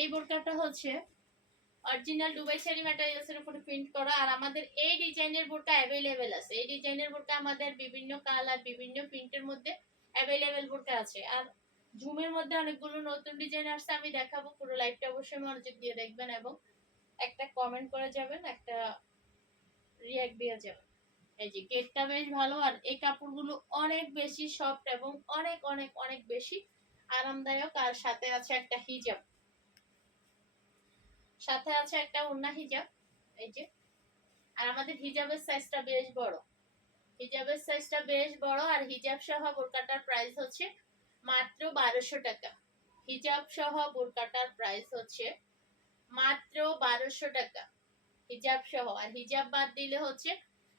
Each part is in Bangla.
এই বোরকাটা হচ্ছে অরিজিনাল দুবাই শাড়ি ম্যাটেরিয়ালস এর উপরে প্রিন্ট করা। আর আমাদের এই ডিজাইনের বোরকা अवेलेबल আছে। এই ডিজাইনের বোরকা আমাদের বিভিন্ন কালার বিভিন্ন প্রিন্টের মধ্যে अवेलेबल বোরকা আছে। আর জুমের মধ্যে অনেকগুলো নতুন ডিজাইন আসছে, আমি দেখাবো। পুরো লাইভটা অবশ্যই মনোযোগ দিয়ে দেখবেন এবং একটা কমেন্ট করে যাবেন, একটা রিঅ্যাক্ট দিয়ে যাবেন। এই যে গেটটা বেশ ভালো, আর এই কাপড়গুলো অনেক বেশি সফট এবং অনেক অনেক অনেক বেশি আরামদায়ক। আর সাথে আছে একটা হিজাব, সাথে আছে একটা ওড়না হিজাব। এই যে, আর আমাদের হিজাবের সাইজটা বেশ বড়, হিজাবের সাইজটা বেশ বড়। আর হিজাব সহ বোরকাটার প্রাইস হচ্ছে মাত্র 1200 টাকা। হিজাব সহ বোরকাটার প্রাইস হচ্ছে মাত্র 1200 টাকা হিজাব সহ। আর হিজাব বাদ দিলে হচ্ছে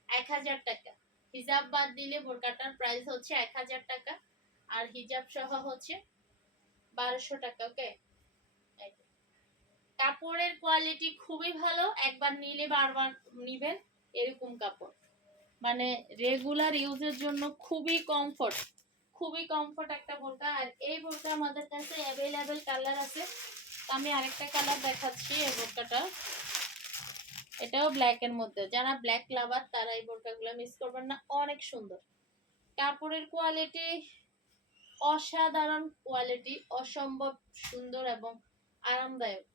1000 টাকা। হিজাব বাদ দিলে বোরকাটার প্রাইস হচ্ছে 1000 টাকা, আর হিজাব সহ হচ্ছে 1200 টাকা। ওকে, কাপড়ের কোয়ালিটি খুবই ভালো, একবার নিলে বারবার নিবেন এরকম কাপড়। মানে রেগুলার ইউজের জন্য খুবই কমফোর্ট, খুবই কমফোর্ট একটা বোরকা। আর এই বোরকা আমাদের কাছে अवेलेबल কালার আছে। আমি আরেকটা কালার দেখাচ্ছি এই বোরকাটা। এটাও ব্ল্যাক এর মধ্যে, যারা ব্ল্যাক লাভার তারা এই বোরকাগুলো মিস করবেন না, অনেক সুন্দর। কাপড়ের কোয়ালিটি অসাধারণ কোয়ালিটি, অসম্ভব সুন্দর এবং আরামদায়ক।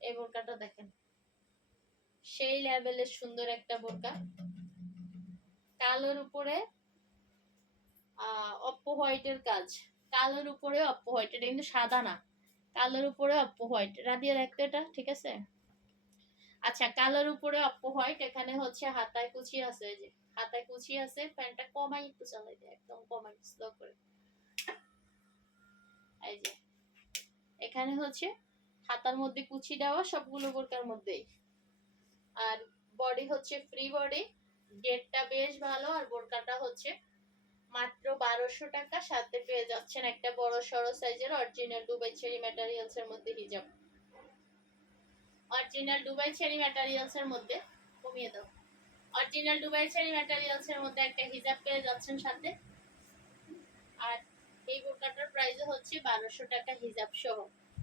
এই বোরকাটা দেখেন, সেই লেভেলের সুন্দর একটা বোরকা। কালোর উপরে অপো হোয়াইটের কাজ, কালোর উপরে অপো হোয়াইট, এটা কিন্তু সাদা না, কালোর উপরে অপো হোয়াইট। রাদিয়া দেখতে এটা ঠিক আছে। আচ্ছা, কালোর উপরে অপো হোয়াইট, এখানে হচ্ছে হাতায় কুচি আছে। এই যে হাতায় কুচি আছে। প্যান্টটা কমাই একটু চালাই দেয়, একদম কমাই স্লো করে। এই যে এখানে হচ্ছে হাতার মধ্যে কুচি দেওয়া, সবগুলো বোরকার মধ্যেই। আর বডি হচ্ছে ফ্রি বডি, গেটটা বেশ ভালো। আর বোরকাটা হচ্ছে মাত্র 1200 টাকা। সাথে পেয়ে যাচ্ছেন একটা বড় সরো সাইজের অরিজিনাল দুবাই চেরি ম্যাটেরিয়ালস এর মধ্যে হিজাব। অরিজিনাল দুবাই চেরি ম্যাটেরিয়ালস এর মধ্যে, কমিয়ে দাও, অরিজিনাল দুবাই চেরি ম্যাটেরিয়ালস এর মধ্যে একটা হিজাব পেয়ে যাচ্ছেন সাথে। আর এই বোরকাটার প্রাইস হচ্ছে 1200 টাকা হিজাব সহ।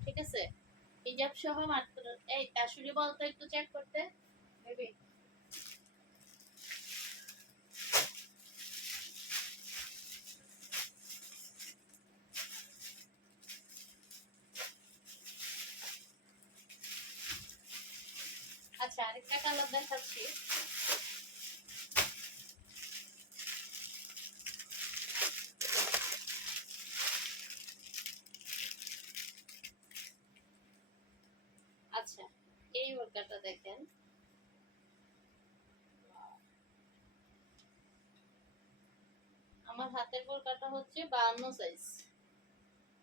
ঠিক আছে, হিজাব সহ মাত্র। এই তাসুরি বলতো একটু চেক করতে বেবি। আচ্ছা, আরেকটা কালার দেখাচ্ছি। আচ্ছা, এই বোরকাটা দেখেন, আমার হাতের বোরকাটা হচ্ছে 52 সাইজ।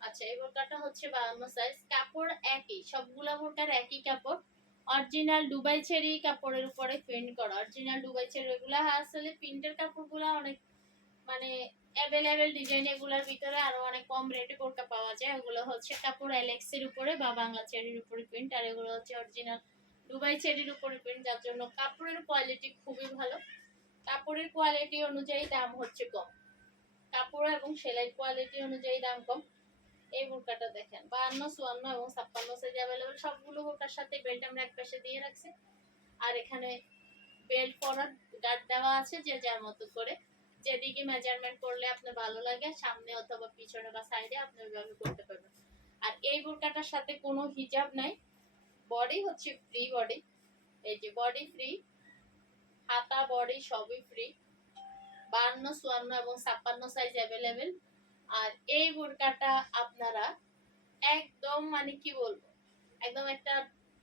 আচ্ছা, এই বোরকাটা হচ্ছে 52 সাইজ। কাপড় একই, সবগুলা বোরকার একই কাপড়, অরিজিনাল দুবাই চেরি কাপড়ের উপরে প্রিন্ট করা। অরিজিনাল দুবাই চেরি, এগুলা আসলে প্রিন্টের কাপড়গুলা অনেক মানে अवेलेबल ডিজাইন, এগুলোর ভিতরে আরো অনেক কম রেটে বোরকা পাওয়া যায়। এগুলো হচ্ছে কাপড় এলেক্স এর উপরে বা বাংলা চেরির উপরে প্রিন্ট, আর এগুলো হচ্ছে অরিজিনাল দুবাই চেরির উপরে প্রিন্ট, যার জন্য কাপড়ের কোয়ালিটি খুবই ভালো। কাপড়ের কোয়ালিটি অনুযায়ী দাম হচ্ছে কম, কাপড় এবং সেলাই কোয়ালিটি অনুযায়ী দাম কম। এই বোরকাটা দেখেন, 52, 54 এবং 56 সাইজ अवेलेबल। সবগুলো বোরকার সাথে বেল্ট আমরা এক পাশে দিয়ে রাখছি। আর এখানে বেল্ট পরার গার্ড দেওয়া আছে, যে যার মতো করে যেদিকে মেজারমেন্ট করলে আপনার ভালো লাগে, সামনে অথবা পিছনে বা সাইডে আপনি ওইভাবে করতে পারবেন। আর এই বোরকাটার সাথে কোনো হিজাব নাই, বডি হচ্ছে ফ্রি বডি। এই যে বডি ফ্রি, হাতা বডি সবই ফ্রি। 52, 54 এবং 56 সাইজ अवेलेबल। আর এই বোরকাটা আপনারা একদম মানে কি বলবো, একদম একটা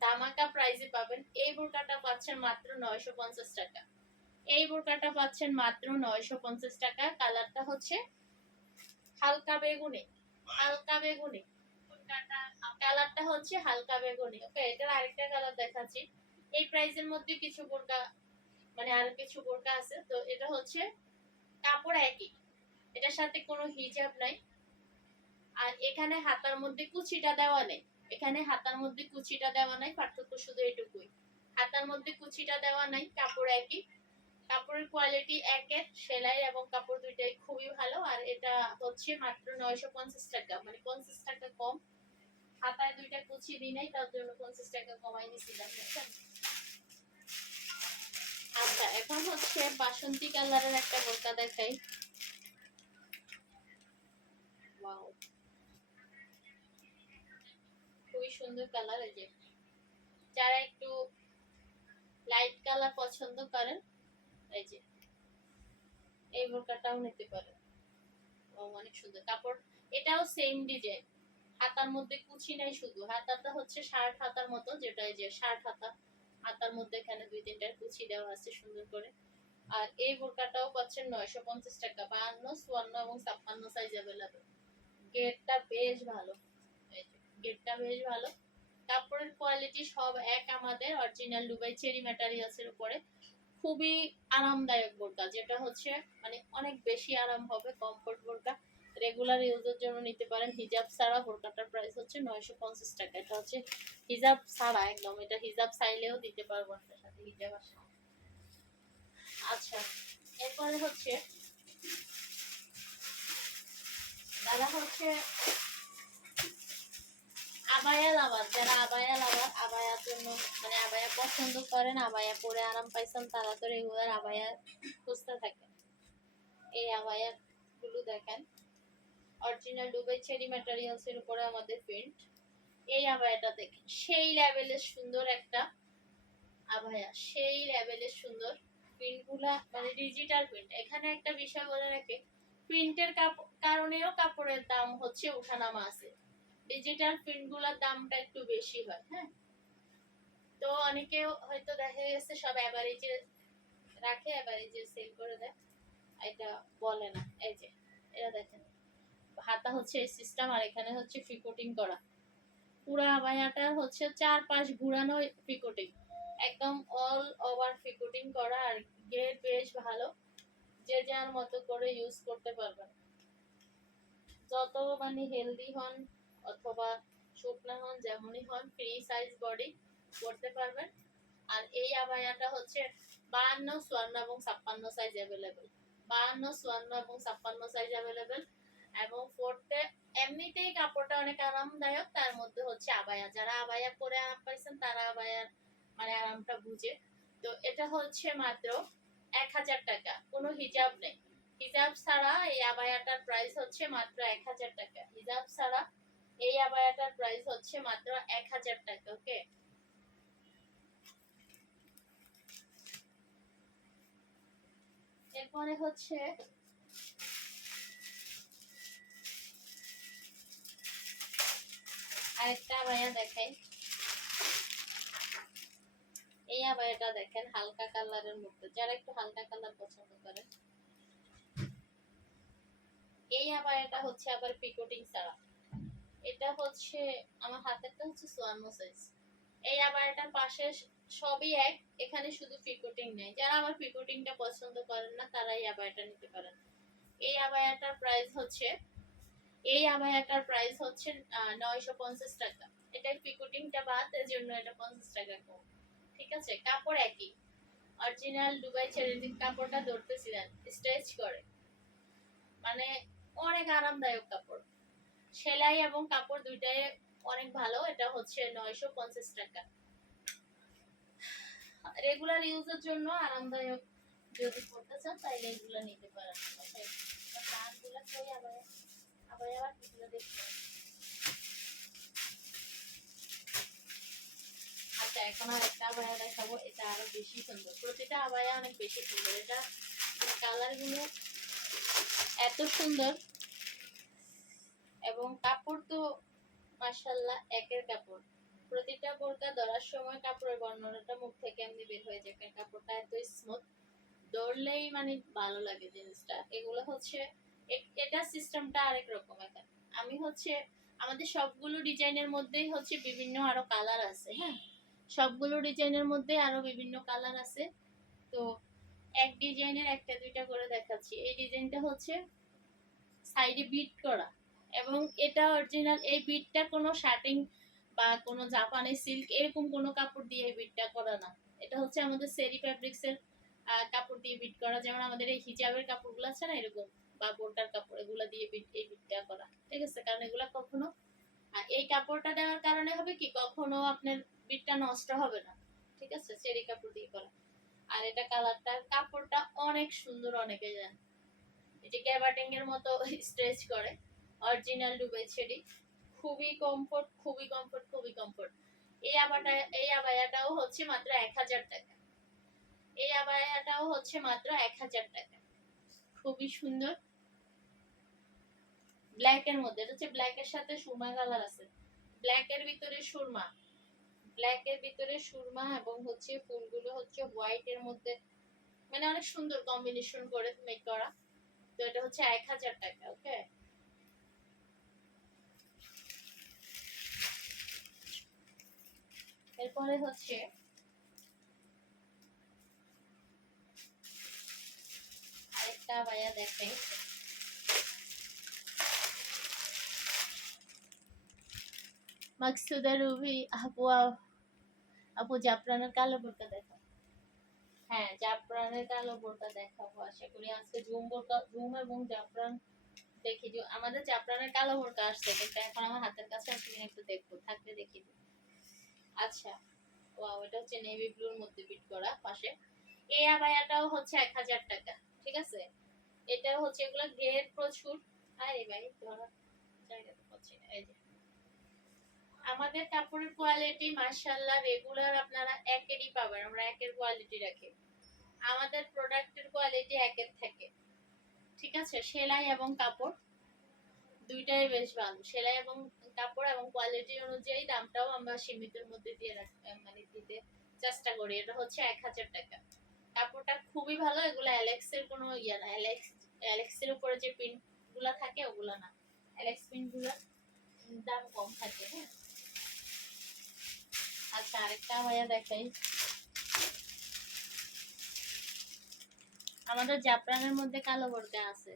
ধামাকা প্রাইসে পাবেন। এই বোরকাটা পাচ্ছেন মাত্র 950 টাকা। এই বোরকাটা পাচ্ছেন মাত্র 950 টাকা। কালারটা হচ্ছে হালকা বেগুনি, হালকা বেগুনি। কালারটা হচ্ছে হালকা বেগুনি। ওকে, এটার আরেকটা কালার দেখাচ্ছি। এই প্রাইসের মধ্যে কিছু বোরকা মানে আরো কিছু বোরকা আছে। তো এটা হচ্ছে কাপড় একই, এটার সাথে কোনো হিজাব নাই। আর এখানে হাতার মধ্যে কুচিটা দেওয়া নেই, এখানে হাতার মধ্যে কুচিটা দেওয়া নাই, পার্থক্য শুধু এটুকুই, হাতার মধ্যে কুচিটা দেওয়া নাই। কাপড় একই, কাপড়ের কোয়ালিটি একের, সেলাই এবং কাপড় দুইটাই খুবই ভালো। আর এটা হচ্ছে মাত্র 950 টাকা, মানে 50 টাকা কম। হাতায় দুইটা কুচি দিই নাই, তার জন্য 50 টাকা কমাই নিছিলাম, বুঝছেন? আচ্ছা, এখন হচ্ছে বাসন্তী কালারের একটা বোরকা দেখাই। ওয়াও, খুবই সুন্দর কালার। এই যে যারা একটু লাইট কালার পছন্দ করেন, এই যে এই বোরকাটাও নিতে পারেন। অনেক সুন্দর কাপড়। এটাও সেম ডিজাইন, হাতার মধ্যে কুচি নাই, শুধু হাতাটা হচ্ছে শার্ট হাতার মতো, যেটা এই যে শার্ট হাতা, হাতার মধ্যে এখানে 2-3টা কুচি দেওয়া আছে সুন্দর করে। আর এই বোরকাটাও পাচ্ছেন 950 টাকা, 52, 54 এবং 56 সাইজ अवेलेबल। গেটটা বেশ ভালো, এই যে গেটটা বেশ ভালো। কাপড়ের কোয়ালিটি সব এক, আমাদের অরিজিনাল দুবাই চেরি ম্যাটেরিয়ালসের উপরে। খুবই আরামদায়ক বোরকা, যেটা হচ্ছে মানে অনেক বেশি আরাম হবে, কমফোর্ট বোরকা। রেগুলার ইউজের জন্য নিতে পারেন। হিজাব ছাড়া বোরকাটার প্রাইস হচ্ছে 950 টাকা। এটা হচ্ছে হিজাব ছাড়া একদম, এটা হিজাব চাইলেও দিতে পারবো আপনার সাথে হিজাব আসা। আচ্ছা, এরপরে হচ্ছে দাদা হচ্ছে আবায়া লাভার। যারা আবায়া লাভার, আবায়ার জন্য মানে আবায়া পছন্দ করেন, আবায়া পরে আরাম পাইছেন, তারা তো রেগুলার আবায়া খুঁজতে থাকেন। এই আবায়া গুলো দেখেন, অরিজিনাল দুবাই চেরি ম্যাটেরিয়ালস এর উপরে আমাদের প্রিন্ট। এই আবায়াটা দেখেন, সেই লেভেলের সুন্দর একটা আবায়া, সেই লেভেলের সুন্দর। প্রিন্টগুলা মানে ডিজিটাল প্রিন্ট। এখানে একটা বিষয় বলে রাখে, প্রিন্টের কারণেও কাপড়ের দাম হচ্ছে ওঠানামা আছে। ডিজিটাল প্রিন্টগুলোর দামটা একটু বেশি হয়, হ্যাঁ। তো অনেকে হয়তো দেখা গেছে সব এভারেজে রাখে, এভারেজে সেল করে দেয়, এটা বলে না। এই যে এটা দেখেন, হাতা হচ্ছে এই সিস্টেম, আর এখানে হচ্ছে ফিকোটিং করা। পুরো আবায়াটা হচ্ছে 4 পাশ ঘুরানো ফিকোটিং, একদম অল ওভার ফিকোটিং করা। আর গেট বেশ ভালো, যে যার মতো করে ইউজ করতে পারবেন। যত মানে হেলদি হন অথবা শুকনা হন, যেমনই হন, ফ্রি সাইজ বডি করতে পারবেন। আর এই আবায়াটা হচ্ছে 52, 54 এবং 56 সাইজ अवेलेबल। 52, 54 এবং 56 সাইজ अवेलेबल। এবং পরতে এমনিতেই কাপড়টা অনেক আরামদায়ক, তার মধ্যে হচ্ছে আবায়া, যারা আবায়া পরে আরাম পাইছেন তারা আবায়ার মানে আরামটা বুঝে। তো এটা হচ্ছে মাত্র 1000 টাকা, কোনো হিজাব নেই। হিজাব ছাড়া এই আবায়াটার প্রাইস হচ্ছে মাত্র 1000 টাকা। হিজাব ছাড়া এই আবায়াটার প্রাইস হচ্ছে মাত্র 1000 টাকা। ওকে, এরপরে হচ্ছে আরেকটা আবায়া দেখাই। এই আবায়াটা দেখেন, হালকা কালারের মধ্যে, যারা একটু হালকা কালার পছন্দ করেন। এই আবায়াটা হচ্ছে আবার পিকোটিং ছাড়া। এটা হচ্ছে আমার হাতেরটা হচ্ছে 54 সাইজ। এই আবায়াটার পাশে সবই এক, এখানে শুধু পিকোটিং নেই। যারা আমার পিকোটিংটা পছন্দ করেন না, তারা এই আবায়াটা নিতে পারেন। এই আবায়াটার প্রাইস হচ্ছে, এই আবায়াটার প্রাইস হচ্ছে 950 টাকা। এটা পিকোটিংটা বাদ, এর জন্য এটা 50 টাকা কম। ঠিক আছে, কাপড় একই, অরিজিনাল দুবাই ছেড়ে কাপড়টা ধরতেছিলেন, স্ট্রেচ করে, মানে অনেক আরামদায়ক কাপড়। সেলাই এবং কাপড় দুইটাই অনেক ভালো। এটা হচ্ছে 950 টাকা। রেগুলার ইউজের জন্য আরামদায়ক যদি করতে চান তাহলে এগুলো নিতে পারেন। তারগুলো কই আবার আবার আবার কিগুলো দেখতে। আচ্ছা, এখন আর একটা আবায়া দেখাবো, এটা আরো বেশি সুন্দর। প্রতিটা আবায়া অনেক বেশি সুন্দর। এটা কালার গুলো এত সুন্দর, এবং কাপড় তো মাশাআল্লাহ একের কাপড়। প্রতিটা বোরকা ধরার সময় কাপড়ের বর্ণনাটা মুখ থেকে এমনি বের হয়ে যায়, কারণ কাপড়টা এত স্মুথ, ধরলেই মানে ভালো লাগে জিনিসটা। এগুলো হচ্ছে এটা সিস্টেমটা আরেক রকম। এখন আমি হচ্ছে আমাদের সবগুলো ডিজাইনের মধ্যেই হচ্ছে বিভিন্ন আরো কালার আছে, হ্যাঁ, সবগুলো ডিজাইনের মধ্যে আরো বিভিন্ন কালার আছে। তো এক ডিজাইনের একটা দুইটা করে দেখাচ্ছি। এই ডিজাইনটা হচ্ছে সাইডে বিট করা, এবং এটা অরিজিনাল। এই বিটটা কোনো শার্টিং বা কোনো জাপানি সিল্ক এরকম কোনো কাপড় দিয়ে এই বিটটা করা না। এটা হচ্ছে আমাদের সেরি ফ্যাব্রিক্সের কাপড় দিয়ে বিট করা, যেমন আমাদের এই হিজাবের কাপড়গুলো আছে না এরকম, বা বোরকার কাপড়, এগুলা দিয়ে বিট, এই বিটটা করা। ঠিক আছে, কারণ এগুলা কখনো আর এই কাপড়টা দেওয়ার কারণে হবে কি কখনো আপনার বিটটা নষ্ট হবে না, ঠিক আছে, চেরি কাপড় দিয়ে করা। আর এটা কালারটা কাপড়টা অনেক সুন্দর, অনেকে জানে এটা গ্যাবার্ডিং এর মতো স্ট্রেচ করে, অরিজিনাল দুবাই চেরি, খুবই কমফোর্ট, খুবই কমফোর্ট, খুবই কমফোর্ট। এই আবায়াটাও হচ্ছে মাত্র 1000 টাকা। এই আবায়াটাও হচ্ছে মাত্র 1000 টাকা, খুবই সুন্দর, ব্ল্যাক এর মধ্যে। এটা হচ্ছে ব্ল্যাক এর সাথে সুরমা কালার আছে, ব্ল্যাক এর ভিতরে সুরমা, ব্ল্যাক এর ভিতরে সুরমা, এবং হচ্ছে ফুলগুলো হচ্ছে হোয়াইট এর মধ্যে, মানে অনেক সুন্দর কম্বিনেশন করে মেক করা। তো এটা হচ্ছে 1000 টাকা। ওকে, এরপরে হচ্ছে আরেকটা ভাইয়া দেখেন, মাকসুদা রুবি আপু, আপু জাফরানের কালো বোরকা দেখো। হ্যাঁ, জাফরানের কালো বোরকা দেখাবো আশা করি আজকে। জুম এবং জাফরান দেখি, যে আমাদের জাফরানের কালো বোরকা আসছে, কিন্তু এখন আমার হাতের কাছে আছে, একটু দেখবো, থাকলে দেখি। আচ্ছা, ওয়াও, এটা হচ্ছে নেভি ব্লুর মধ্যে বিট করা পাশে। এই আবায়াটাও হচ্ছে 1000 টাকা, ঠিক আছে। এটাও হচ্ছে, এগুলো ঘের প্রচুর। আরে ভাই ধরা জায়গা তো পাচ্ছি না। এই যে আমাদের কাপড়ের কোয়ালিটি মাশাআল্লাহ রেগুলার আপনারা একেরই পাবেন, আমরা একের কোয়ালিটি রাখি, আমাদের প্রোডাক্টের কোয়ালিটি একের থাকে, ঠিক আছে। সেলাই এবং কাপড় দুইটাই বেশ ভালো, সেলাই এবং কাপড় এবং কোয়ালিটি অনুযায়ী দামটাও আমরা সীমিতের মধ্যে দিয়ে মানে দিতে চেষ্টা করি। এটা হচ্ছে 1000 টাকা, কাপড়টা খুবই ভালো। এগুলো অ্যালেক্স এর কোনো ইয়া না, অ্যালেক্স এর উপরে যে প্রিন্ট গুলা থাকে ওগুলা না, অ্যালেক্স প্রিন্ট গুলা দাম কম থাকে। হ্যাঁ, আচ্ছা, আরেকটা ভাইয়া দেখাই, আমাদের জাফরানের মধ্যে কালো বোরকা আছে,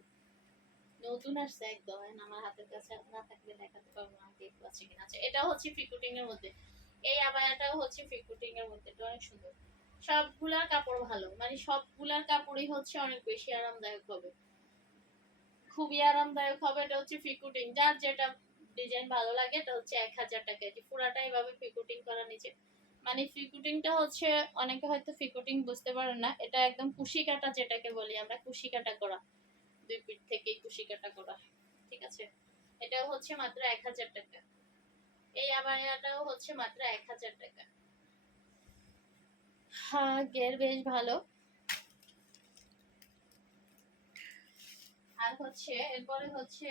নতুন আসছে একদম, আমার হাতের কাছে না থাকলে দেখাতে পারবো না, দেখতে পাচ্ছি কিনা। আচ্ছা, এটা হচ্ছে ফিকুটিং এর মধ্যে, এই আবায়াটাও হচ্ছে ফিকুটিং এর মধ্যে, এটা অনেক সুন্দর। সবগুলার কাপড় ভালো, মানে সবগুলার কাপড়ই হচ্ছে অনেক বেশি আরামদায়ক হবে, খুবই আরামদায়ক হবে। এটা হচ্ছে ফিকুটিং, যার যেটা ডিজাইন ভালো লাগে, এটা হচ্ছে 1000 টাকা। যে পুরাটা এইভাবে ফিকুটিং করা নিচে, মানে ফিকুটিংটা হচ্ছে, অনেকে হয়তো ফিকুটিং বুঝতে পারেন না, এটা একদম কুশি কাটা, যেটাকে বলি আমরা কুশি কাটা করা, দুই পিঠ থেকেই কুশি কাটা করা, ঠিক আছে। এটাও হচ্ছে মাত্র 1000 টাকা। এই আবায়াটাও হচ্ছে মাত্র 1000 টাকা। হ্যাঁ, গের বেশ ভালো। আর হচ্ছে এরপরে হচ্ছে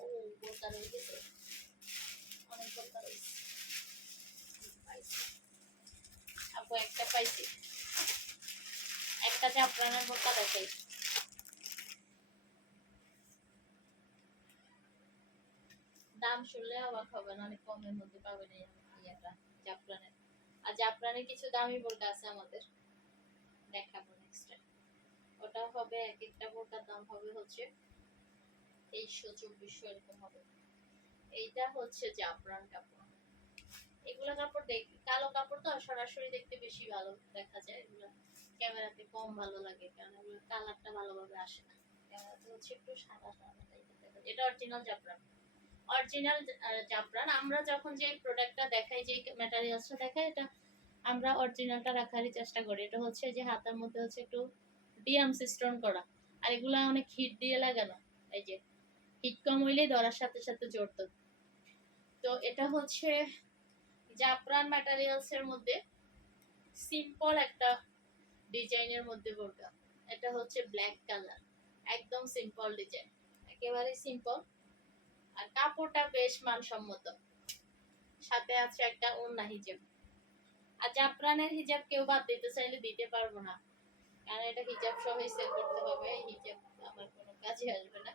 ও বোরকা রয়ে গেছে, অনেক বোরকা রয়েছে। আপু একটা পাইছি, একটা জাফরানের বোরকা দেখাই, দাম শুনলে অবাক হবেন, অনেক কমের মধ্যে পাবেন এই ইয়াটা জাফরানের। আর জাফরানের কিছু দামি বোরকা আছে আমাদের, দেখাবো নেক্সট টাইম। ওটা হবে, এক একটা বোরকার দাম হবে হচ্ছে 2300-2400 এরকম হবে। এইটা হচ্ছে জাফরান কাপড়, এগুলো কাপড় কালো কাপড় তো সরাসরি দেখতে বেশি ভালো দেখা যায়, এগুলো ক্যামেরাতে কম ভালো লাগে, কারণ এগুলো কালারটা ভালোভাবে আসে না, ক্যামেরাতে হচ্ছে একটু সাদা সাদা টাইপের দেখা যায়। এটা অরিজিনাল জাফরান, অরিজিনাল জাফরান। আমরা যখন যে প্রোডাক্টটা দেখাই, যে ম্যাটেরিয়ালসটা দেখাই, এটা আমরা অরিজিনালটা রাখারই চেষ্টা করি। এটা হচ্ছে যে হাতের মধ্যে হচ্ছে একটু ডিয়াম সিস্টেম করা, আর এগুলা অনেক হিট দিয়ে লাগানো, এই যে হিট কম হইলে ধরার সাথে সাথে জড়তো। তো এটা হচ্ছে জাফরান ম্যাটেরিয়ালস এর মধ্যে সিম্পল একটা ডিজাইনের মধ্যে বোরকা। এটা হচ্ছে ব্ল্যাক কালার, একদম সিম্পল ডিজাইন, একেবারে সিম্পল। আর কাপড়টা বেশ মানসম্মত, সাথে আছে একটা ওড়না হিজাব। আর জাফরানের হিজাব কেউ বাদ দিতে চাইলে দিতে পারবো না, কারণ এটা হিজাব সহই সেল করতে হবে, হিজাব আমার কোনো কাজে আসবে না।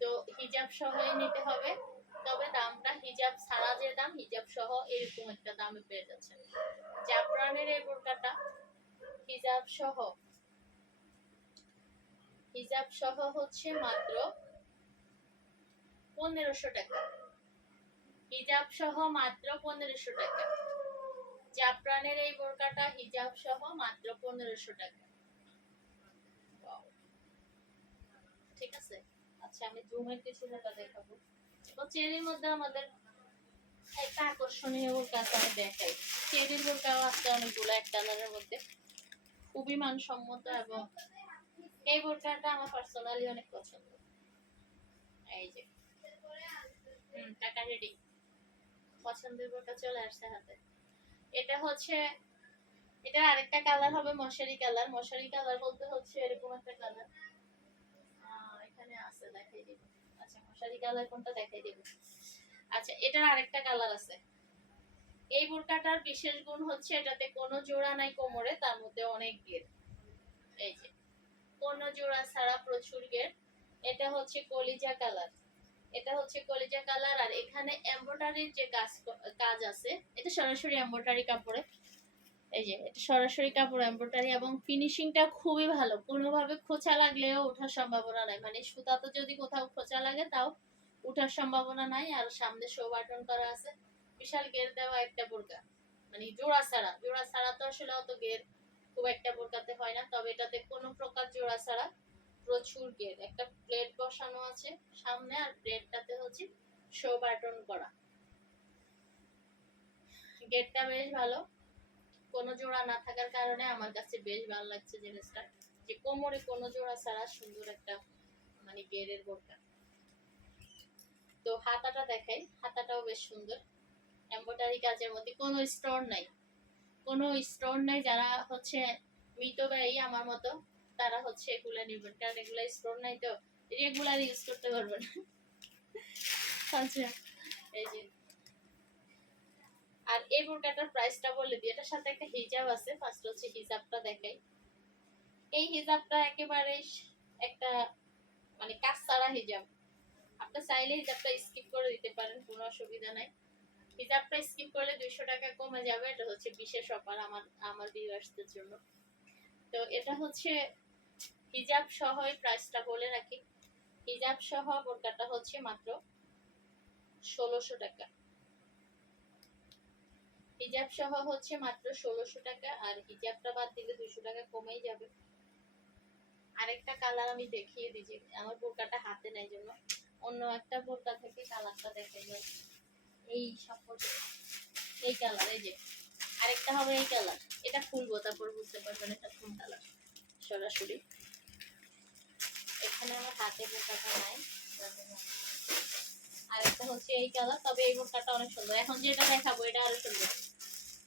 তো হিজাব সহই নিতে হবে, তবে দামটা হিজাব ছাড়া যে দাম, হিজাব সহ এরকম একটা দামে পেয়ে যাচ্ছে। জাফরানের এই বোরকাটা হিজাব সহ, হিজাব সহ হচ্ছে মাত্র 1500 টাকা, হিজাব সহ মাত্র 1500 টাকা। জাফরানের এই বোরকাটা হিজাব সহ মাত্র 1500 টাকা। আচ্ছা আমি জুমের কিছু বোরকা দেখাবো। তো চেরির মধ্যে আমাদের একটা আকর্ষণীয় বোরকা আছে, আমি দেখাই। চেরির বোরকাও আছে অনেকগুলো এক কালারের মধ্যে, খুবই মানসম্মত, এবং এই বোরকাটা আমার পার্সোনালি অনেক পছন্দ। এই যে টাকা রেডি, পছন্দের বোরকা চলে আসছে হাতে। এটা হচ্ছে, এটা আরেকটা কালার হবে মশারি কালার। মশারি কালার বলতে হচ্ছে এরকম একটা কালার, এখানে আছে দেখাই দিব। আচ্ছা মশারি কালার কোনটা দেখাই দিব। আচ্ছা এটার আরেকটা কালার আছে। এই বোরকাটার বিশেষ গুণ হচ্ছে এটাতে কোনো জোড়া নাই কোমরে, তার মধ্যে অনেক ঘের। এই যে কোনো জোড়া ছাড়া প্রচুর ঘের। এটা হচ্ছে কলিজা কালার, এটা হচ্ছে কলিজা কালার। আর এখানে এমব্রয়ডারির যে কাজ আছে, এটা সরাসরি এমব্রয়ডারি কাপড়ে। এই যে এটা সরাসরি কাপড় এমব্রয়ডারি, এবং ফিনিশিংটা খুবই ভালো, কোনোভাবে খোঁচা লাগলেও ওঠার সম্ভাবনা নাই। মানে সুতাতে যদি কোথাও খোঁচা লাগে তাও ওঠার সম্ভাবনা নাই। আর সামনে শো বাটন করা আছে, বিশাল গের দেওয়া একটা বোরকা, মানে জোড়া ছাড়া। জোড়া ছাড়া তো আসলে অত গের খুব একটা বোরকাতে হয় না, তবে এটাতে কোনো প্রকার জোড়া ছাড়া প্রচুর গের। একটা প্লেট বসানো আছে সামনে, আর প্লেটটাতে হচ্ছে শো বাটন করা। গেটটা বেশ ভালো, কোনো জোড়া না থাকার কারণে আমার কাছে বেশ ভালো লাগছে জিনিসটা, যে কোমরে কোনো জোড়া ছাড়া সুন্দর একটা মানে গেরের বোরকা। তো হাতাটা দেখাই, হাতাটাও বেশ সুন্দর, এমব্রয়ডারি কাজের মধ্যে কোনো স্টোন নাই, কোনো স্টোন নাই। যারা হচ্ছে মিতব্যয়ী আমার মতো, তারা হচ্ছে এগুলা নিবেন, কারণ এগুলা স্টোন নাই তো রেগুলার ইউজ করতে পারবেন। আচ্ছা এই যে, আর এই বোরকাটার প্রাইসটা বলে দিই। এটার সাথে একটা হিজাব আছে, ফার্স্ট হচ্ছে হিজাবটা দেখাই। এই হিজাবটা একেবারে একটা মানে কাজ ছাড়া হিজাব, আপনি চাইলে হিজাবটা স্কিপ করে দিতে পারেন, কোনো অসুবিধা নাই। হিজাবটা স্কিপ করলে 200 টাকা কমে যাবে, এটা হচ্ছে বিশেষ অফার আমার ভিউয়ার্সদের জন্য। তো এটা হচ্ছে হিজাব সহ প্রাইসটা বলে রাখি। হিজাব সহ বোরকাটা হচ্ছে মাত্র 1600 টাকা। হিজাব সহ হচ্ছে মাত্র 1600 টাকা, আর হিজাবটা বাদ দিলে 200 টাকা কমেই যাবে। আরেকটা কালার আমি দেখিয়ে দিই, যে আমার বোরকাটা হাতে নাই জন্য অন্য একটা বোরকা থেকে কালারটা দেখাই যায়। এই সাপোর্ট এই কালার, এই যে আরেকটা হবে এই কালার। এটা খুলবো তারপর বুঝতে পারবেন এটা কোন কালার সরাসরি। এখানে আমার হাতে বোরকাটা নাই, আরেকটা হচ্ছে এই কালার। তবে এই বোরকাটা অনেক সুন্দর, এখন যেটা দেখাবো এটা আরো সুন্দর।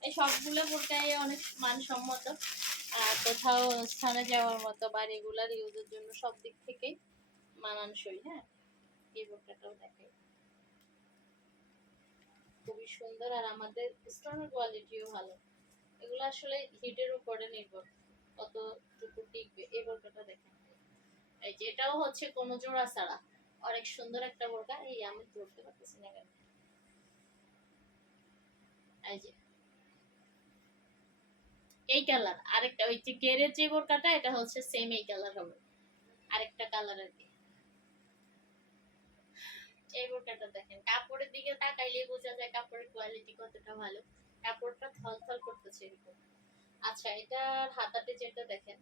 এই সবগুলো বোরকাই অনেক মানসম্মত, আর কোথাও স্থানে যাওয়ার মতো বা রেগুলার ইউজের জন্য সব দিক থেকে মানানসই। হ্যাঁ এই বোরকাটাও দেখাই, খুবই সুন্দর, আর আমাদের স্টোনের কোয়ালিটিও ভালো। এগুলো আসলে হিটের উপরে নির্ভর কতটুকু টিকবে। এই বোরকাটা দেখেন, এই যে এটাও হচ্ছে কোনো জোড়া ছাড়া, অনেক সুন্দর একটা বোরকা। এই আমি ধরতে পারতেছি না কেন, এই যে এই কালার। আরেকটা ওই যে গেরের যে বোরকাটা, এটা হচ্ছে সেম এই কালার হবে, আরেকটা কালার আর কি। এই বোরকাটা দেখেন, কাপড়ের দিকে তাকাইলে বোঝা যায় কাপড়ের কোয়ালিটি কতটা ভালো, কাপড়টা থলথল করতেছে এরকম। আচ্ছা এটার হাতাতে যেটা দেখেন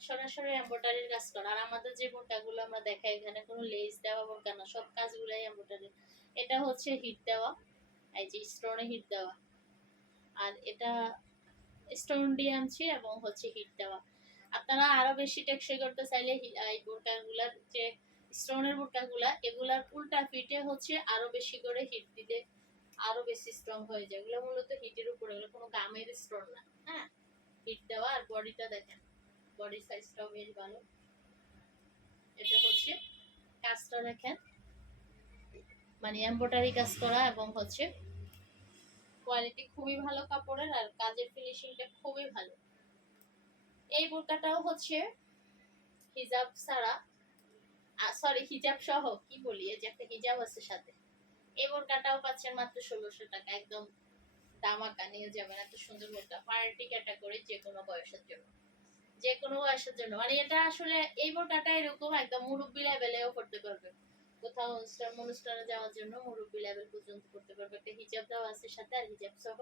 সরাসরি এমব্রয়ডারির কাজ করা, আর আমাদের যে বোরকাগুলো আমরা দেখাই এখানে কোনো লেস দেওয়া বোরকা না, সব কাজগুলাই এমব্রয়ডারি। এটা হচ্ছে হিট দেওয়া, এই যে স্টোনে হিট দেওয়া, আর এটা স্টোন দিয়ে আনছি এবং হচ্ছে হিট দেওয়া। আপনারা আরো বেশি টেকসই করতে চাইলে এই বোরকাগুলার যে স্টোনের বোরকাগুলা, এগুলার উল্টা ফিটে হচ্ছে আরো বেশি করে হিট দিতে আরো বেশি স্ট্রং হয়ে যায়। এগুলো মূলত হিটের উপরে, এগুলো কোনো গামের স্টোন না। হ্যাঁ হিট দেওয়া। আর বডিটা দেখেন, বডি সাইজটাও বেশ ভালো। এটা হচ্ছে কাজটা দেখেন, মানে এমব্রয়ডারি কাজ করা, এবং হচ্ছে কোয়ালিটি খুবই ভালো কাপড়ের, আর কাজের ফিনিশিংটা খুবই ভালো। এই বোরকাটাও হচ্ছে হিজাব ছাড়া, সরি হিজাব সহ, কি বলি, এই যে একটা হিজাব আছে সাথে। এই বোরকাটাও পাচ্ছেন মাত্র 1600 টাকা, একদম দামাকা নিয়ে যাবেন। এত সুন্দর বোরকা, পার্টি ক্যাটাগরি, যে কোনো বয়সের জন্য, যে কোনো বয়সের জন্য। মানে এটা আসলে এই বোরকাটা এরকম একদম মুরব্বি লেভেলেও করতে পারবে, কোথাও অনুষ্ঠানে যাওয়ার জন্য মুরব্বি লেভেল পর্যন্ত করতে পারবে। একটা হিজাব দেওয়া আছে সাথে, আর হিজাব সহ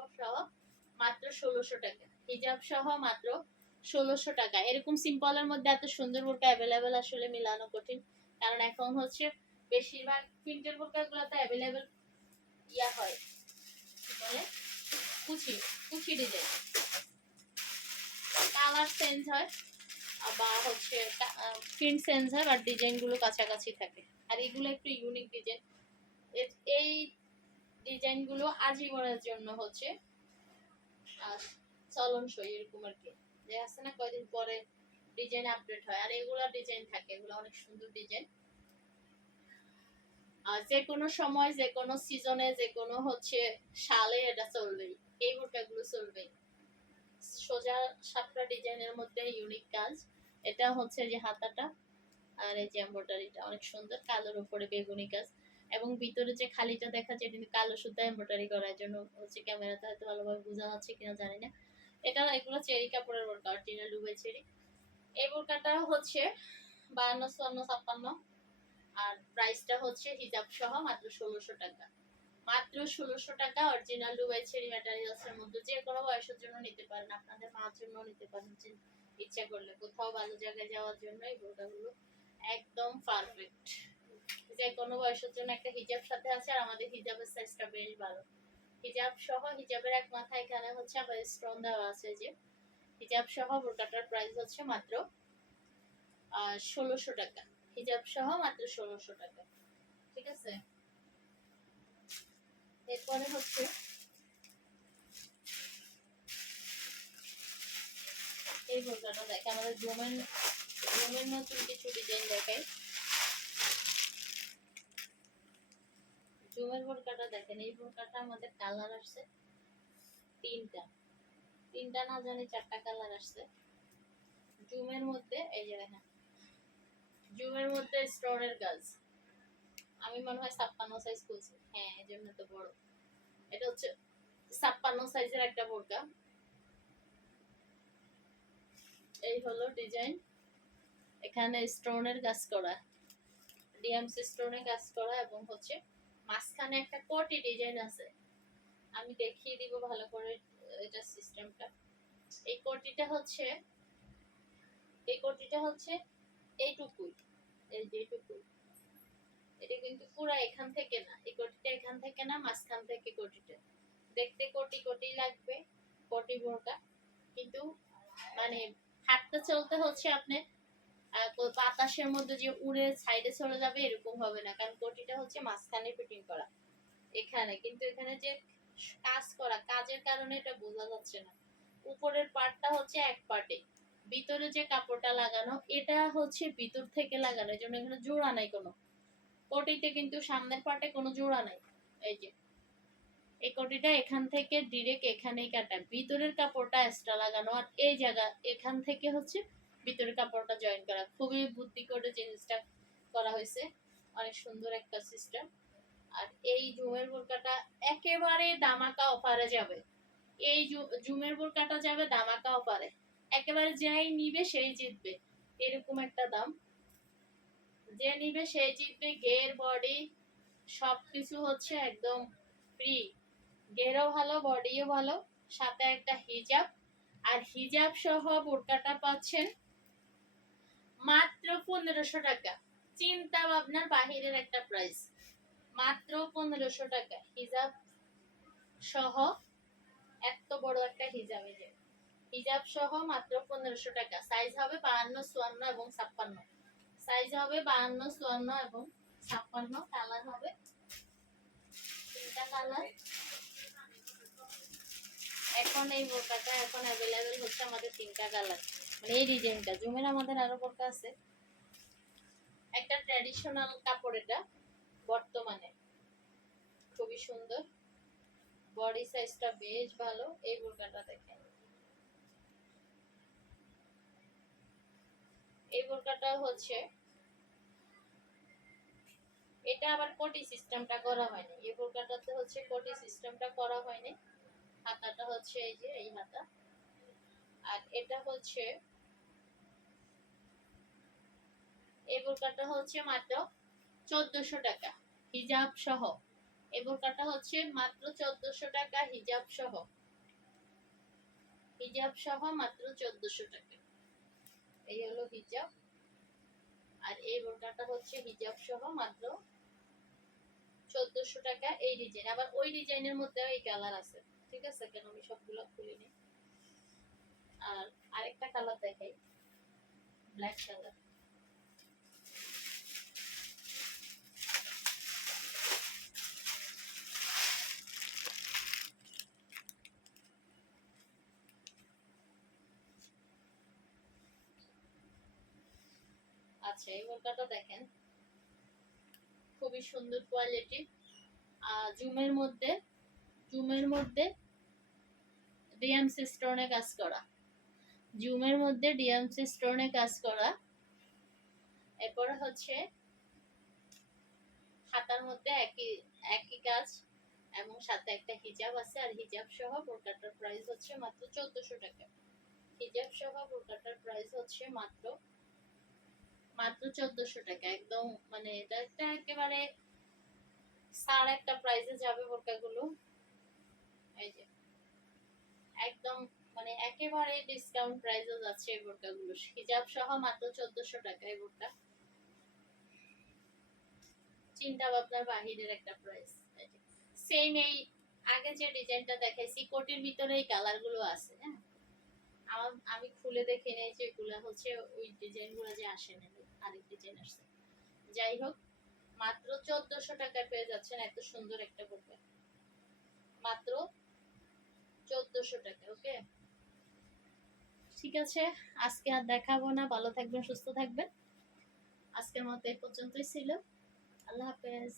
মাত্র 1600 টাকা। হিজাব সহ মাত্র 1600 টাকা। এরকম সিম্পলের মধ্যে এত সুন্দর বোরকা অ্যাভেলেবেল আসলে মিলানো কঠিন। কারণ এখন হচ্ছে বেশিরভাগ প্রিন্টের বোরকাগুলোতে অ্যাভেলেবেল ইয়া হয়, কি বলে, কুচি কুচি ডিজাইন, কালার চেঞ্জ হয় বা হচ্ছে প্রিন্ট চেঞ্জ হয়, বাট ডিজাইনগুলো কাছাকাছি থাকে। আর এগুলো একটু ইউনিক ডিজাইন। এই ডিজাইনগুলো আজীবনের জন্য হচ্ছে চলনসই, এরকম আর কি, যে আছে না কয়দিন পরে ডিজাইন আপডেট হয়, আর এগুলা ডিজাইন থাকে, এগুলো অনেক সুন্দর ডিজাইন। আর যে কোনো সময়, যে কোনো সিজনে, যে কোনো হচ্ছে সালে এটা চলবেই, এই বোরকাগুলো চলবেই। সোজা সাপটা ডিজাইনের মধ্যে ইউনিক কাজ। এটা হচ্ছে যে হাতাটা, আর এই যে এমব্রয়ডারিটা অনেক সুন্দর, কালোর উপরে বেগুনি কাজ, এবং ভিতরে যে খালিটা দেখা যায় এটা কালো সুতা এমব্রয়ডারি করার জন্য হচ্ছে, ক্যামেরাতে হয়তো ভালোভাবে বোঝা যাচ্ছে কিনা জানি না। এটা এগুলো চেরি কাপড়ের বোরকা, অরিজিনাল দুবাই চেরি। এই বোরকাটা হচ্ছে 52, 54, 56, আর প্রাইসটা হচ্ছে হিজাব সহ মাত্র 1600 টাকা। মাত্র 1600 টাকা, অরিজিনাল দুবাই চেরি ম্যাটেরিয়ালসের মধ্যে। যে কোনো বয়সের জন্য নিতে পারেন, আপনাদের মার জন্য নিতে পারেন, ইচ্ছা করলে কোথাও ভালো জায়গায় যাওয়ার জন্য এই বোরকাগুলো একদম পারফেক্ট। যে কোনো বয়সের জন্য একটা হিজাব সাথে আছে, আর আমাদের হিজাবের সাইজটা বেশ ভালো। হিজাব সহ, হিজাবের এক মাথা এখানে হচ্ছে আবার স্টোন দেওয়া আছে। যে হিজাব সহ বোরকাটার প্রাইস হচ্ছে মাত্র 1600 টাকা। হিজাব সহ মাত্র 1600 টাকা, ঠিক আছে। এরপরে হচ্ছে এই বোরকাটা দেখে, আমাদের জুমের নতুন কিছু ডিজাইন দেখাই। জুমের বোরকাটা দেখেন, এই বোরকাটা আমাদের কালার আসছে তিনটা না জানি 4টা কালার আসছে জুমের মধ্যে। এই যে দেখেন, জুমের মধ্যে স্টোনের কাজ। আমি মনে হয় 56 সাইজ খুলছি, হ্যাঁ এই জন্য তো বড়। এটা হচ্ছে 56 সাইজের একটা বোরকা। এই হলো ডিজাইন, এখানে স্টোনের কাজ করা, ডিএমসি স্টোনের কাজ করা, এবং হচ্ছে মাঝখানে একটা কোটি ডিজাইন আছে। আমি দেখিয়ে দিব ভালো করে এটা সিস্টেমটা। এই কোটিটা হচ্ছে এইটুকুই, এই যে এইটুকুই। এটা কিন্তু পুরো এখান থেকে না, এই কোটিটা এখান থেকে না, মাঝখান থেকে কোটিটা। দেখতে কোটি কোটি লাগবে, কোটি বোরকা, কিন্তু মানে হাঁটতে চলতে হচ্ছে আপনি বাতাসের মধ্যে যে উড়ে সাইডে চলে যাবে এরকম হবে না, কারণ কোটিটা হচ্ছে মাঝখানে ফিটিং করা। এখানে কিন্তু এখানে যে কাজ করা, কাজের কারণে এটা বোঝা যাচ্ছে না। উপরের পার্টটা হচ্ছে এক পার্টে, ভিতরে যে কাপড়টা লাগানো এটা হচ্ছে ভিতর থেকে লাগানো, এজন্য এখানে জোড়া নাই কোনো। কোটিতে কিন্তু সামনের পার্টে কোনো জোড়া নাই। এই যে এই কোটিটা এখান থেকে ডিরেক্ট এখানেই কাটা, ভিতরের কাপড়টা এক্সট্রা লাগানো, আর এই জায়গা এখান থেকে হচ্ছে ভিতরের কাপড়টা জয়েন করা। খুবই বুদ্ধি করে জিনিসটা করা হয়েছে, অনেক সুন্দর একটা সিস্টেম। আর এই জুমের বোরকাটা একেবারে দামাকা অফারে যাবে। এই জুমের বোরকাটা যাবে দামাকা অফারে, একেবারে যাই নিবে সেই জিতবে, এরকম একটা দাম। যে নিবে সেই জিতবে, গের বডি সবকিছু হচ্ছে একদম ফ্রি। গেরও ভালো, বডিও ভালো, সাথে একটা হিজাব। আর হিজাব সহ বোরকাটা পাচ্ছেন মাত্র 1500 টাকা। চিন্তা ভাবনার বাহিরের একটা প্রাইস, মাত্র 1500 টাকা হিজাব সহ। এত বড় একটা হিজাব, এই যে হিজাব সহ মাত্র 1500 টাকা। সাইজ হবে 52, 54 এবং 56। সাইজ হবে 52, 54 এবং 56। কালার হবে 3টা কালার। এখন এই বোরকাটা এখন अवेलेबल হচ্ছে আমাদের 3টা কালার, মানে এই ডিজাইনটা। জুমের আমাদের আরো বোরকা আছে। একটা ট্র্যাডিশনাল কাপড়, এটা বর্তমানে খুবই সুন্দর, বডি সাইজটা বেশ ভালো। এই বোরকাটা দেখেন, এই বোরকাটা হচ্ছে, এটা আবার কোটি সিস্টেমটা করা হয়নি, এই বোরকাটাতে হচ্ছে কোটি সিস্টেমটা করা হয়নি। হাতাটা হচ্ছে এই যে এই হাতা, আর এটা হচ্ছে এই বোরকাটা হচ্ছে মাত্র 1400 টাকা হিজাব সহ। এই বোরকাটা হচ্ছে মাত্র 1400 টাকা হিজাব সহ, হিজাব সহ মাত্র 1400 টাকা। এই হলো হিজাব। আর এই বোরকাটা বোরকাটা হচ্ছে হিজাব সহ মাত্র 1400 টাকা এই ডিজাইন। আবার ওই ডিজাইনের মধ্যে এই কালার আছে, ঠিক আছে, কেন আমি সবগুলো খুলিনি। আর আরেকটা কালার দেখাই, ব্ল্যাক কালার। আচ্ছা এই বোরকাটা দেখেন, খুবই সুন্দর কোয়ালিটি। জুমের মধ্যে ডিএমসি স্টোনে কাজ করা, জুমের মধ্যে ডিএমসি স্টোনে কাজ করা। এরপরে হচ্ছে হাতার মধ্যে একই একই কাজ এবং সাথে একটা হিজাব আছে। আর হিজাব সহ বোরকাটার প্রাইস হচ্ছে মাত্র 1400 টাকা। হিজাব সহ বোরকাটার প্রাইস হচ্ছে মাত্র 1400 টাকা। একদম মানে এটা একটা একেবারে সাড়ে একটা প্রাইসে যাবে বোরকাগুলো। এই যে একদম মানে একেবারে ডিসকাউন্ট প্রাইসে যাচ্ছে এই বোরকাগুলো, হিজাব সহ মাত্র 1400 টাকা। এই বোরকা চিন্তা ভাবনার বাহিরের একটা প্রাইস। সেম এই আগে যে ডিজাইনটা দেখাইছি কোটির ভিতরে এই কালার গুলো আছে। হ্যাঁ, আমি খুলে দেখে নেই যে এগুলো হচ্ছে ওই ডিজাইন গুলো যে আসে না, আরেক ডিজাইন আসছে। যাই হোক, মাত্র 1400 টাকায় পেয়ে যাচ্ছেন এত সুন্দর একটা বোরকা, মাত্র 1400 টাকা। ওকে, ঠিক আছে, আজকে আর দেখাবো না। ভালো থাকবেন, সুস্থ থাকবেন। আজকের মতো এই পর্যন্তই ছিল। আল্লাহ হাফেজ।